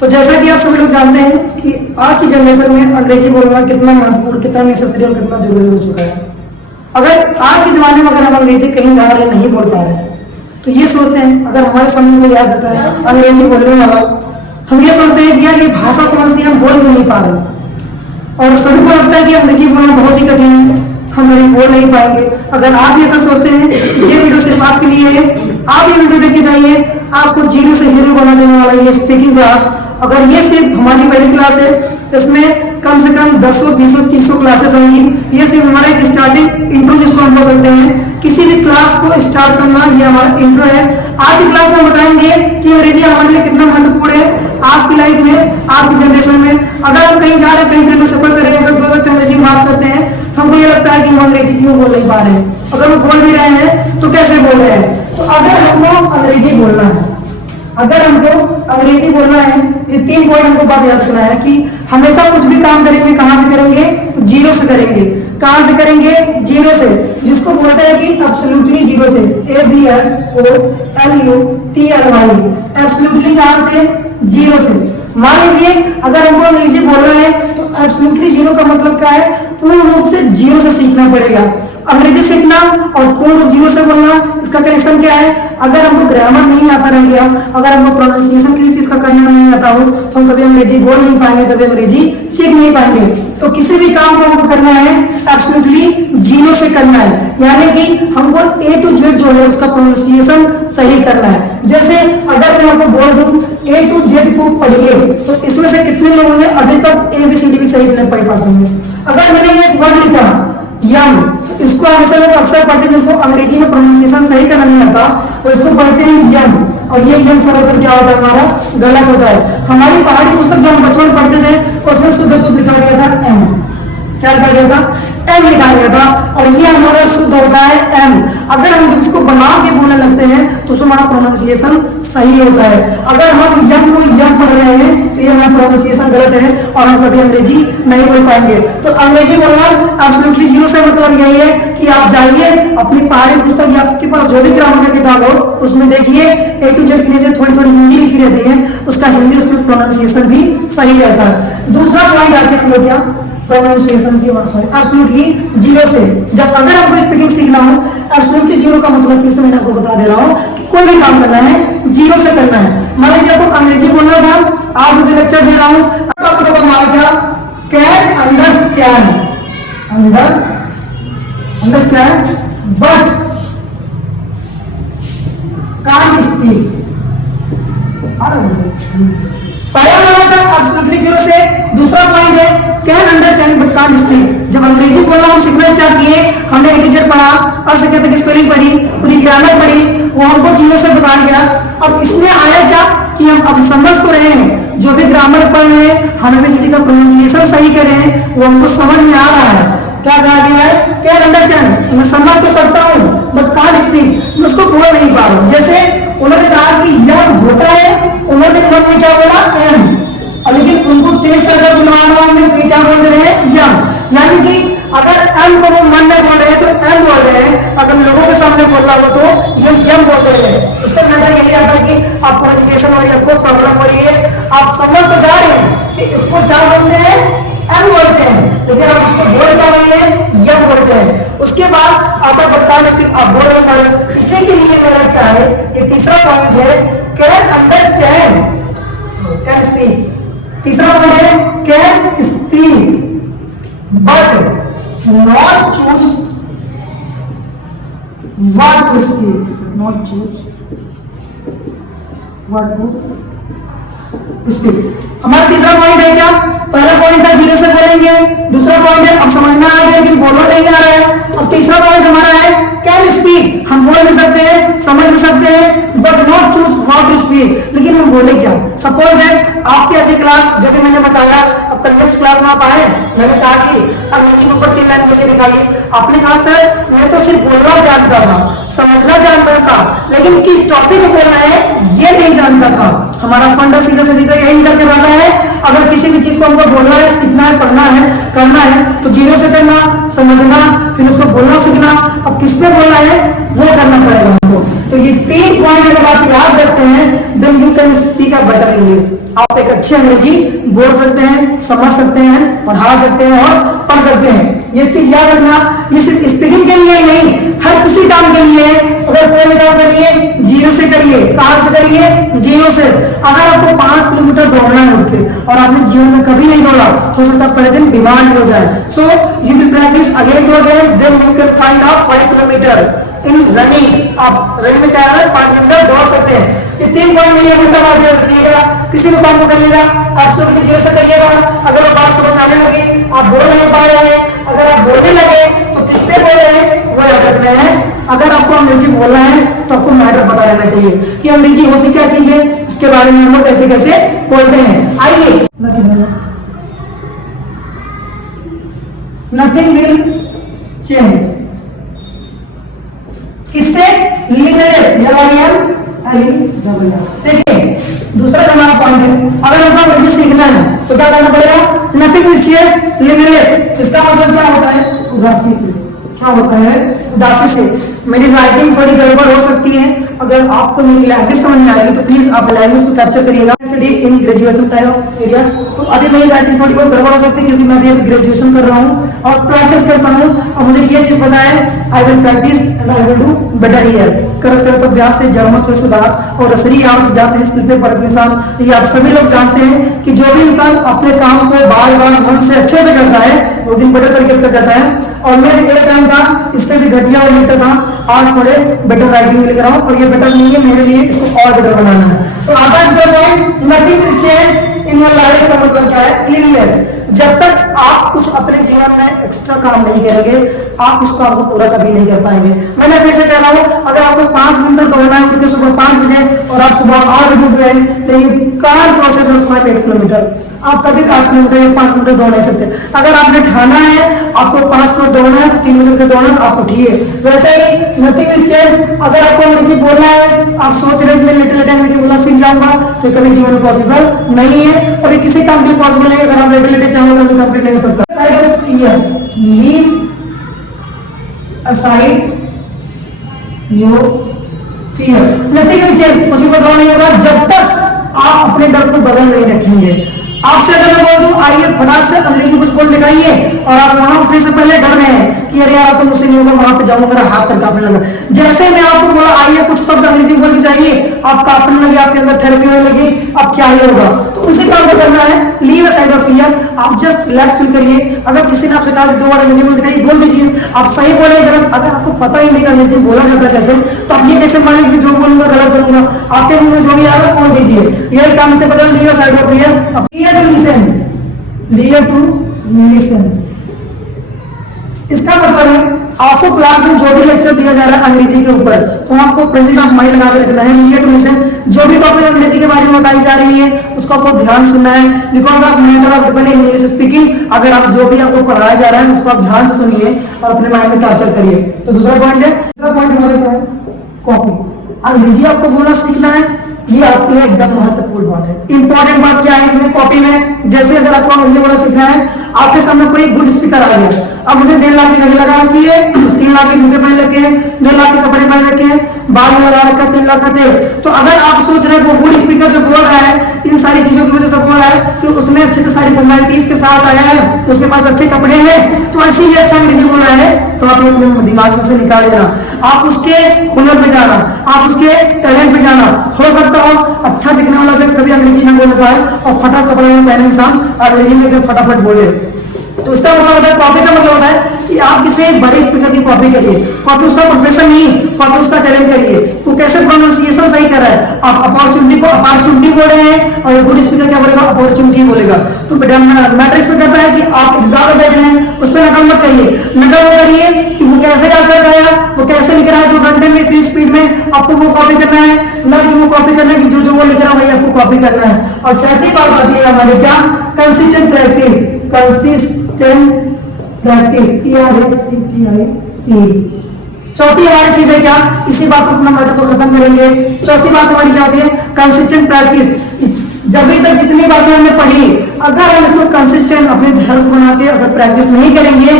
तो जैसा कि आप सभी लोग जानते हैं कि आज की जनरेशन में अंग्रेजी बोलना कितना महत्वपूर्ण, कितना नेसेसरी और कितना जरूरी हो चुका है। अगर आज के जमाने में अगर हम अंग्रेजी कहीं जा रहे नहीं बोल पा रहे तो ये सोचते हैं, अगर हमारे सामने कोई आ जाता है अंग्रेजी बोलने वाला, हम ये सोचते हैं कि यार ये भाषा कौन सी, हम बोल भी नहीं पा रहे। और सभी को लगता है कि अंग्रेजी बोलना बहुत ही कठिन है, हम अभी बोल नहीं पाएंगे। अगर आप भी ऐसा सोचते हैं, ये वीडियो सिर्फ आपके लिए है। आप ये वीडियो देख के जाइए, आपको जीरो से हीरो बना देने वाला ये स्पीकिंग क्लास। अगर ये सिर्फ हमारी पहली क्लास है, इसमें कम से कम 10, 20, 30 क्लासेस होंगी। ये सिर्फ हमारा एक स्टार्टिंग इंट्रो जिसको हम बोल सकते हैं। किसी भी क्लास को स्टार्ट करना ये हमारा इंट्रो है। आज की क्लास में हम बताएंगे कि अंग्रेजी हमारे लिए कितना महत्वपूर्ण है आज की लाइफ में, आज की जनरेशन में। अगर हम कहीं जा रहे हैं, कहीं ट्रेन में सफर कर रहे हैं, अगर दो व्यक्ति अंग्रेजी में बात करते हैं तो हमको ये लगता है कि हम अंग्रेजी क्यों बोल नहीं पा रहे हैं। अगर वो बोल भी रहे हैं तो कैसे बोल रहे हैं। तो अगर हमको अंग्रेजी बोलना है, अगर हमको अंग्रेजी बोलना है, ये 3 पॉइंट हमको बात याद रखना है कि हमेशा कुछ भी काम करेंगे कहां से करेंगे, जीरो से करेंगे। कहां से करेंगे, जीरो से, जिसको बोलते हैं कि एब्सोल्युटली जीरो से, ABSOLUTLY, एब्सोल्युटली कहां से, जीरो से। मान लीजिए अगर हमको अंग्रेजी बोलना है तो एब्सोल्युटली जीरो का मतलब क्या है, पूर्ण रूप से जीरो से सीखना पड़ेगा। अंग्रेजी सीखना और पूर्ण रूप जीरो से बोलना, इसका कनेक्शन क्या है। अगर हमको ग्रामर नहीं आता रह गया, अगर हमको प्रोनाउंसिएशन किसी चीज का करना नहीं आता हो तो हम कभी अंग्रेजी बोल नहीं पाएंगे, कभी अंग्रेजी सीख नहीं पाएंगे। तो किसी भी काम को हमको करना है एब्सोल्युटली जीरो से करना है, यानी कि हमको A to Z जो है उसका प्रोनाउंसिएशन सही करना है। जैसे अगर मैं आपको बोल दूं A to Z को पढ़िए, तो इसमें से कितने लोगों ने अभी तक ABCD भी सही से नहीं पढ़ पाते हैं। अगर मैंने ये वर्ड लिखा यम, इसको हमेशा लोग अक्सर पढ़ते हैं जिनको अंग्रेजी में प्रोनाउंसिएशन सही करना नहीं आता, तो इसको पढ़ते हैं यम, और ये यम सरासर क्या होता है, हमारा गलत होता है। हमारी पहाड़ी पुस्तक जो हम बचपन में पढ़ते थे उसमें शुद्ध लिखा गया था एम, क्या लिखा गया था, एम लिखा गया था, और ये हमारा शुद्ध होता है एम। अगर हम जब इसको बना के बोलने लगते हैं तो उसमें हमारा प्रोनाउंसिएशन सही होता है। अगर हम यम को यम पढ़ रहे हैं तो ये हमारा प्रोनाउंसिएशन गलत है और हम कभी अंग्रेजी नहीं बोल पाएंगे। तो अंग्रेजी बोलना एब्सोल्युटली जीरो से मतलब यही है कि आप जाइए अपनी पहाड़ी पुस्तक या आपके पास जो भी ग्रामर का किताब हो उसमें देखिए A to Z के नीचे थोड़ी थोड़ी हिंदी लिखी रहती है, उसका हिंदी उसमें प्रोनाउंसिएशन भी सही रहता है। दूसरा पॉइंट आते हैं हम लोग क्या, प्रोनाउंसिएशन की बात है एब्सोल्युटली जीरो से। जब अगर आपको स्पीकिंग सीखना हो, एब्सोल्युटली जीरो का मतलब फिर से मैंने आपको बता दे रहा हूं कि कोई भी काम करना है जीरो से करना है। मान लीजिए आपको अंग्रेजी बोलना था, आज मुझे लेक्चर दे रहा हूं, आपको तो हमारा क्या, can understand, understand but can't speak. पहला पॉइंट था एब्सोल्युटली जीरो से। दूसरा पॉइंट है can understand but can't speak. जब अंग्रेजी बोलना हम सीखना स्टार्ट किए, हमने A to Z पढ़ा, असंख्य तक स्पेलिंग पढ़ी, पूरी ग्रामर पढ़ी, वो हमको जीरो से बताया गया। अब इसमें आया क्या कि हम अब समझ तो रहे हैं, जो भी ग्रामर पढ़ रहे हैं, हम ABCD का प्रोनाउंसिएशन सही कर रहे हैं, वो हमको समझ में आ रहा है। क्या कहा गया है, कैन अंडरस्टैंड, मैं समझ तो सकता हूँ बट कांट स्पीक, मैं उसको बोल नहीं पा रहा हूँ। जैसे उन्होंने कहा कि यम होता है, उन्होंने मन में क्या बोला, एम, लेकिन उनको तेज से अगर बुलवाना में क्या बोल रहे हैं, यम। यानी कि अगर एम को वो मन में बोल रहे हैं तो एम बोल रहे हैं, अगर लोगों के सामने बोल रहा हो तो ये यम बोल रहे हैं। उससे मैटर यही आता है कि आपको एजुकेशन हो रही है, आपको प्रॉब्लम हो रही है, आप समझ तो जा रहे हैं कि इसको क्या बोलते हैं, एम बोलते हैं, लेकिन आप उसको बोल क्या रहे हैं, यम बोलते हैं। उसके बाद आता बता नहीं आप बोल नहीं पा रहे। इसी के लिए मेरा क्या है, ये तीसरा पॉइंट है कैन अंडरस्टैंड, कैन स्पीक। तीसरा पॉइंट है can speak but not choose what to speak, not choose what to speak. हमारा तीसरा पॉइंट है क्या, पहला पॉइंट था जीरो से बोलेंगे, दूसरा पॉइंट है अब समझना आ गया कि बोलना नहीं आ रहा है। अब तीसरा पॉइंट हमारा है कैन स्पीक, हम बोल भी सकते हैं, समझ भी सकते हैं but not choose what to speak, लेकिन हम बोले क्या। सपोज दैट आपकी ऐसी क्लास जो कि मैंने बताया, अब कल नेक्स्ट क्लास में आप आए, मैंने कहा कि अंग्रेजी के ऊपर 3 लाइन मुझे दिखाइए। आपने कहा सर मैं तो सिर्फ बोलना जानता था, समझना जानता था, लेकिन किस टॉपिक में बोलना है ये नहीं जानता था। हमारा फंडा सीधा से सीधा यही निकल के रहता है, अगर किसी भी चीज को हमको बोलना है, सीखना है, पढ़ना है, करना है तो जीरो से करना, समझना, फिर उसको बोलना सीखना, अब किससे बोलना है वो करना पड़ेगा हमको। तो ये 3 पॉइंट अगर आप याद रखते हैं then you can speak speak a better English. आप एक अच्छी अंग्रेजी बोल सकते हैं, समझ सकते हैं, पढ़ा सकते हैं और पढ़ सकते हैं। ये चीज याद रखना, ये सिर्फ स्पीकिंग के लिए नहीं, हर किसी काम के लिए। अगर कोई भी काम करिए जीरो से करिए। कहां से करिए? जीरो से। अगर आपको 5 किलोमीटर दौड़ना है उठ के और आपने जीवन में कभी नहीं दौड़ा तो हो सकता है पहले दिन डिमांड हो जाए। So you will practice again to again, then you can find out 5 kilometre in running. आप रनिंग में क्या है 5 किलोमीटर दौड़ सकते हैं। ये 3 पॉइंट मेरी हमेशा बात याद रखिएगा। किसी भी काम को करिएगा एब्सोल्युटली जीरो से करिएगा। अगर वो बात समझ आने लगी, आप बोल नहीं पा रहे हैं, अगर आप बोलने लगे तो किस पे बोल रहे हैं वो याद रखना है। अगर आपको अंग्रेजी बोलना है तो आपको मैटर पता रहना चाहिए कि अंग्रेजी होती क्या चीज है, इसके बारे में हम लोग कैसे कैसे बोलते हैं। आइए, नथिंग विल चेंज। किससे? लिमिटलेस। देखिए दूसरा जो हमारा पॉइंट है, अगर हमको अंग्रेजी सीखना है तो क्या करना पड़ेगा? Nothing will change, limitless. इसका मतलब क्या होता है? उदासी से। क्या होता है? उदासी से। मेरी राइटिंग थोड़ी गड़बड़ हो सकती है, अगर आपको मेरी लैंग्वेज समझ में आ रही है तो प्लीज आप लैंग्वेज को कैप्चर करिएगा। इन ग्रेजुएशन एरिया तो अभी मेरी राइटिंग थोड़ी बहुत गड़बड़ हो सकती है क्योंकि मैं अभी ग्रेजुएशन कर रहा हूँ और प्रैक्टिस करता हूँ। और मुझे ये चीज पता है, I will practice and I will do better here. करत करत अभ्यास से जड़ मत हो सुधार और असली आवत जाते हैं स्किल पे परत निशान। ये आप सभी लोग जानते हैं कि जो भी इंसान अपने काम को बार बार मन से अच्छे से करता है वो दिन बेटर तरीके से कर जाता है। और मैं एक टाइम था इससे भी घटिया और लिखता था, आज थोड़े बेटर राइटिंग लिख रहा हूँ और ये बेटर नहीं है मेरे लिए, इसको और बेटर बनाना है। तो आता है point, nothing will change in your life का मतलब क्या है? लिमिटलेस। जब तक आप कुछ अपने जीवन में एक्स्ट्रा काम नहीं करेंगे आप उस काम को पूरा कभी नहीं कर पाएंगे। मैंने फिर से कह रहा हूँ, अगर आपको 5 किलोमीटर दौड़ना है उनके सुबह 5 बजे और आप सुबह 8 बजे उठ गए लेकिन कार प्रोसेस ऑफ 8 किलोमीटर, आप कभी 8 किलोमीटर या 5 किलोमीटर दौड़ नहीं सकते। अगर आपने ठाना है आपको 5 किलोमीटर दौड़ना है तो 3 बजे दौड़ना है तो आप उठिए। वैसे ही नथिंग विल चेंज। अगर आपको अंग्रेजी बोलना है, आप सोच रहे हैं मैं लेटर लेटर अंग्रेजी बोलना सीख जाऊंगा, तो कभी जीवन में पॉसिबल नहीं है और ये किसी काम के लिए पॉसिबल नहीं है। अगर आप लेटर लेटर चाहोगे तो कंप्लीट नहीं हो सकता। Side of fear, leave aside your fear, nothing will change। कुछ भी बदलाव नहीं होगा जब तक आप अपने डर को बदल नहीं रखेंगे। आपसे अगर मैं बोल दूं आइए फटाक से अंग्रेजी में कुछ बोल दिखाइए और आप वहां उठने से पहले डर रहे हैं कि अरे यार तो मुझसे नहीं होगा, वहां पे जाऊंगा मेरा हाथ पर कांपने लगा। जैसे मैं आपको बोला आइए कुछ शब्द अंग्रेजी बोल के जाइए, आप कांपने लगे, आपके अंदर थेरेपी होने लगी, अब क्या ही होगा? तो उसी काम को करना है, leave a side of fear. आप जस्ट रिलैक्स फील करिए। अगर किसी ने आपसे कहा 2 बार अंग्रेजी बोल दिखाइए, बोल दीजिए। आप सही बोले गलत, अगर आपको पता ही नहीं कि अंग्रेजी बोला जाता है कैसे, तो आप ये कैसे मान लीजिए जो बोलूंगा गलत बोलूंगा, आपके मुंह में जो भी आ रहा है बोल दीजिए। यही काम से बदल leave a side of fear. Clear to listen, clear to listen. इसका मतलब है आपको क्लास में जो भी लेक्चर दिया जा रहा है अंग्रेजी के ऊपर तो आपको प्रेजेंट ऑफ माइंड लगा के रखना है। Clear to listen. जो भी टॉपिक अंग्रेजी के बारे में बताई जा रही है उसको आपको ध्यान सुनना है, बिकॉज आप matter of depend English speaking. अगर आप जो भी आपको पढ़ाया जा रहा है उसको आप ध्यान से सुनिए और अपने माइंड में कैप्चर करिए। तो दूसरा पॉइंट है, दूसरा पॉइंट हमारे क्या है? कॉपी। अंग्रेजी आपको बोलना सीखना है, ये आपके लिए एकदम महत्वपूर्ण बात है। इंपॉर्टेंट बात क्या है इसमें कॉपी में? जैसे अगर आपको अंग्रेजी बोलना सीखना है, आपके सामने कोई गुड स्पीकर आ गया, अब मुझे 1.5 लाख की घड़ी लगा रखी है, 3 लाख के जूते पहन रखे हैं, 1.5 लाख के कपड़े पहन रखे हैं, बाल में लगा रखा है 3 लाख का तेल। तो अगर आप सोच रहे हैं वो गुड स्पीकर जो बोल रहा है इन सारी चीजों की वजह से बोल रहा है कि उसमें अच्छे से सारी फॉर्मेलिटीज के साथ आया है, उसके पास अच्छे कपड़े हैं तो इसीलिए अच्छा अंग्रेजी बोल रहा है, तो आप अपने दिमाग में से निकाल देना। आप उसके हुनर पे जाना, आप उसके टैलेंट पे जाना। हो सकता हो अच्छा दिखने वाला व्यक्ति कभी अंग्रेजी न बोल पाए और फटा कपड़े में पहने इंसान अंग्रेजी में फटाफट बोले। तो इसका मतलब होता है कॉपी का मतलब होता है कि आप किसी बड़े स्पीकर की कॉपी करिए। कॉपी उसका प्रोफेशन नहीं, कॉपी उसका टैलेंट करिए। तो कैसे प्रोनाउंसिएशन सही कर रहा है, आप अपॉर्चुनिटी को अपॉर्चुनिटी बोल रहे हैं और गुड स्पीकर क्या बोलेगा? अपॉर्चुनिटी बोलेगा। तो मैटर इसमें करता है कि आप एग्जाम में बैठे हैं उसमें नकल मत करिए, नकल वो करिए कि वो कैसे याद कर गया, वो कैसे लिख रहा है 2 घंटे में इतनी स्पीड में, आपको वो कॉपी करना है, ना कि वो कॉपी करना है कि जो वो लिख रहा है वही आपको कॉपी करना है। और चौथी बात आती है हमारे क्या? Consistent practice. Consistent practice, PRACTIC। चौथी हमारी चीज है क्या? इसी बात को अपना मैटर को खत्म करेंगे। चौथी बात हमारी क्या होती है? Consistent practice. जब तक जितनी बातें हमने पढ़ी अगर हम इसको कंसिस्टेंट अपने ध्यान को बना के अगर प्रैक्टिस नहीं करेंगे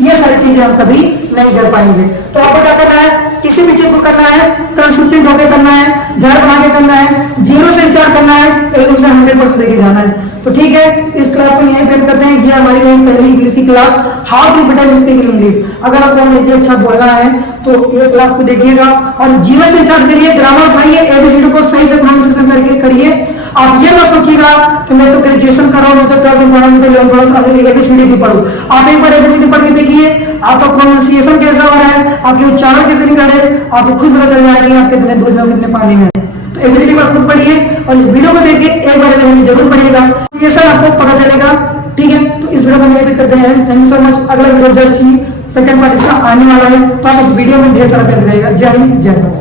ये सारी चीजें हम कभी नहीं कर पाएंगे। तो आपको क्या करना है? किसी भी चीज को करना है कंसिस्टेंट होकर करना है, धैर्य बना के करना है, 0 से स्टार्ट करना है, एकदम से 100% लेके जाना है। तो ठीक है, इस क्लास को यहीं पे एंड करते हैं। ये हमारी पहली इंग्लिश की class, how to better speak English. अगर आपको अंग्रेजी अच्छा बोलना है तो ये क्लास को देखिएगा और 0 से स्टार्ट करिए, ग्रामर उठाइए, एबीसीडी को सही से प्रोनाउंसिएशन करके करिए। आप ये ना सोचिएगा कि मैं तो ग्रेजुएशन कर रहा हूँ, मैं तो 12th में पढ़ा, मैं तो 11th पढ़ा, अब एबीसीडी की पढ़ूं। आप एक बार एबीसीडी पढ़ के देखिए, आपका प्रोनाउंसिएशन कैसा हो रहा है, आपके उच्चारण कैसे निकल रहे हैं, आपको खुद पता चल जाएगा कि आप कितने दूध में कितने पानी में। तो एबीसीडी पर खुद पढ़िए और इस वीडियो को देखिए, एक बार एबीसीडी जरूर पढ़िएगा, ये सब आपको पता चलेगा। ठीक है, तो इस वीडियो को मैं भी करते हैं। Thank you so much. अगला वीडियो जस्ट सेकंड पार्ट इसका आने वाला है, तो आप इस वीडियो में ढेर सारा करते रहेगा। जय हिंद, जय भारत।